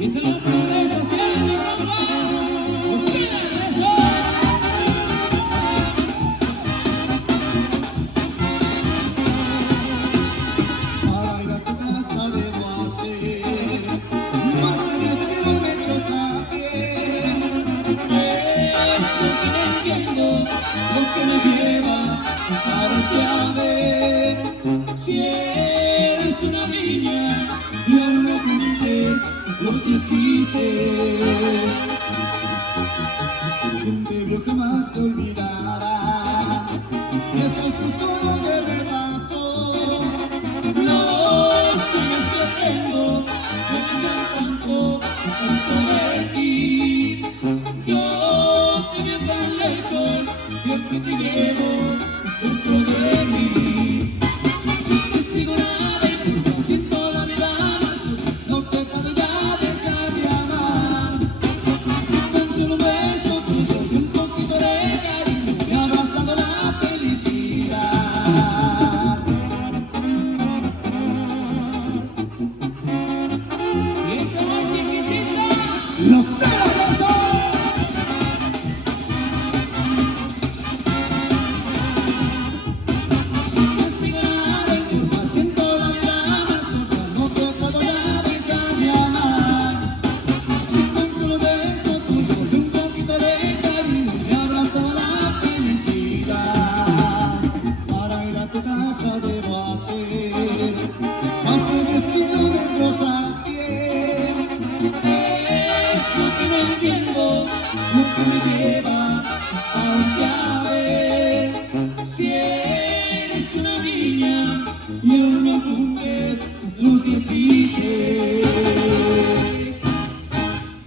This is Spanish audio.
Y esa es la progresa social de mi compa. ¡Ustedes eso! Para ir a tu casa debo hacer más de 10 kilómetros a pie. Eso que no entiendo, lo que me lleva a darte a ver. Si eres una niña y aún no cumples los 16. Te veo jamás te olvidará. Y eso es justo lo de repaso. No estoy escogiendo, me tanto, tanto de ti. Yo te veo tan lejos, yo que te llevo dentro de mí. No sigo nada y siento la vida más. No te puedo ya dejar de amar. Si tan solo un beso tuyo y un poquito de cariño me habrás dado la felicidad. Y esta más chiquitita. ¡Los perros! No sigo nada y siento la vida más corta. No te puedo ya dejar de amar. Si tan solo un beso tuyo y un poquito de cariño me habrás dado la felicidad. Para ir a tu casa debo hacer más de 10 kilómetros a pie. Eso que no entiendo, lo que me lleva a un